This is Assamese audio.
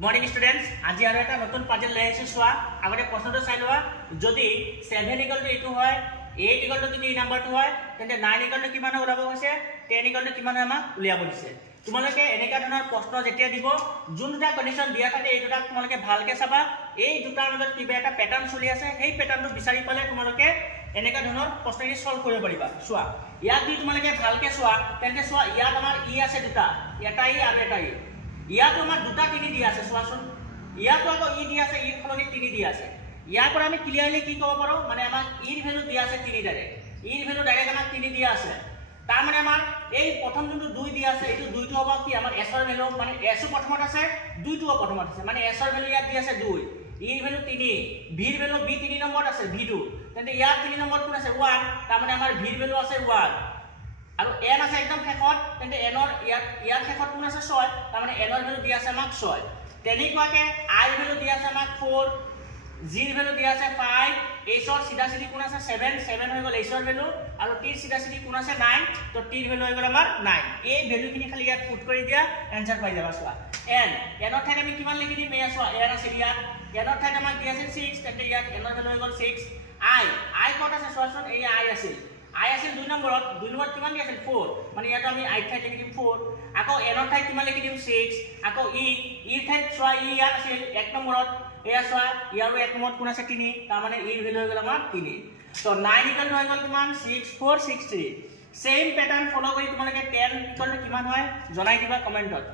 Good morning students. আজি আৰু এটা নতুন পাজল লৈ আহিছো সোৱা আগতে প্ৰশ্নটো চাই লোৱা যদি 7 ইকুয়াল টু এইটো হয় 8 ইকুয়াল টু যদি এই নাম্বাৰটো হয় তেন্তে 9 ইকুয়াল টু কিমান ওলাব হৈছে 10 ইকুয়াল টু কিমান আমাক উলিয়াব দিছে তোমালোকে এনেকা ধৰণৰ প্ৰশ্ন যেতিয়া দিব যোন দুটা কন্ডিশন দিয়া থাকে এই দুটা তোমালোকে ভালকে চাবা এই দুটাৰ মাজত কিবা এটা প্যাটাৰ্ন চলি আছে সেই প্যাটাৰ্নটো বিচাৰি পালে তোমালোকে এনেকা ধৰণৰ প্ৰশ্নটি সলভ কৰিব পাৰিবা সোৱা ইয়াত যদি তোমালোকে ভালকে সোৱা তেন্তে সোৱা ইয়াত আমাৰ ই আছে দুটা এটা ই আৰু এটা ই ইয়াত আমাৰ দুটা তিনি দিয়া আছে সোৱাচোন ইয়াত আকৌ ই দিয়া আছে ই ফলনি তিনি দিয়া আছে ইয়াৰ পৰা আমি ক্লিয়াৰলি কি ক'ব পাৰো মানে আমাক ইৰ ভ্যালু দিয়া আছে তিনি ডাইৰেক্ট ইৰ ভ্যালু ডাইৰেক্ট আমাক তিনি দিয়া আছে তাৰ মানে আমাৰ এই প্ৰথম যোনটো 2 দিয়া আছে এইটো 2 টো হ'ব কি আমাৰ s ৰ ভ্যালু মানে s প্ৰথমত আছে 2 টো প্ৰথমত আছে মানে s ৰ ভ্যালু ইয়াত দিয়া আছে 2 ইৰ ভ্যালু 3 v ৰ ভ্যালু v 3 নম্বৰত আছে v2 তেন্তে ইয়াত 3 নম্বৰত কোন আছে 1 তাৰ মানে আমাৰ v ৰ ভ্যালু আছে 1 আৰু n আছে একদম শেষত তেন্তে n ৰ ইয়াত শেষত কোন আছে 6 তাৰ মানে n ৰ ভ্যালু দিয়া আছে আমাক 6 তেনেকুৱাকে i ৰ ভ্যালু দিয়া আছে আমাক 4 g ৰ ভ্যালু দিয়া আছে 5 h ৰ সিধা সিধি কোন আছে 7 হৈ গল h ৰ ভ্যালু আৰু t ৰ সিধা সিধি কোন আছে 9 তো t ৰ ভ্যালু হৈ গল আমাৰ 9 এই ভ্যালুখিনি খালি ইয়াত পুট কৰি দিয়া आंसर পাই যাবা সোৱা n n ৰ ঠাইত আমি কিমান লিখি দিম এয়া সোৱা n আছে ইয়াত n ৰ ঠাইত আমাক দিয়া আছে 6 তেন্তে ইয়াত n ৰ ভ্যালু হৈ গল 6 i কত আছে সোৱাচোন এই i আছে I আছিল 2 নম্বৰত 2 নম্বৰত কিমান দি আছিল 4 মানে ইয়াত আমি i ঠাইত লিখি দিম 4 আকৌ n ৰ ঠাইত কিমান লিখি দিম 6 আকৌ e ঠাইত সোৱা e ইয়াত আছিল 1 নম্বৰত এয়া সোৱা ইয়াৰো 1 নম্বৰত কোন আছে 3 তাৰ মানে e ৰ ভ্যালু হৈ গল আমাৰ 3 তো 9 ইকুয়াল টু হৈ গল কিমান 6463 সেম প্যাটাৰ্ন ফলো কৰি তোমালোকে 10 ইকুয়াল টু কিমান হয় জনাই দিবা কমেন্টত।